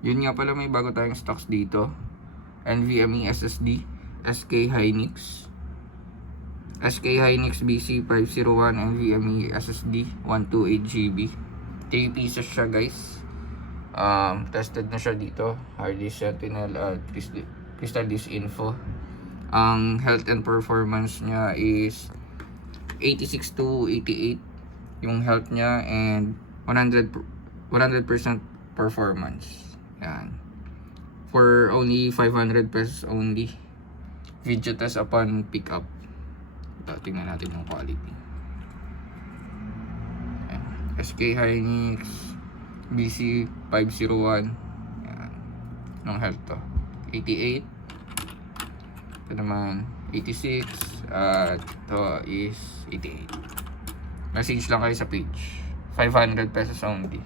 Yun nga pala, may bago tayong stocks dito. NVMe SSD, SK Hynix BC501 NVMe SSD 128GB. 3 pieces siya guys. Tested na siya dito, Hardy Sentinel at Crystal Disk Info. Ang health and performance niya is 86 to 88 yung health niya, and 100% performance. Yan. For only 500 pesos only. Video test upon pickup. Ito, tingnan natin yung quality. Yan. SK Hynix BC501. Yan. Anong health to? 88. Ito naman 86. At ito is 88. Message lang kayo sa page. 500 pesos only.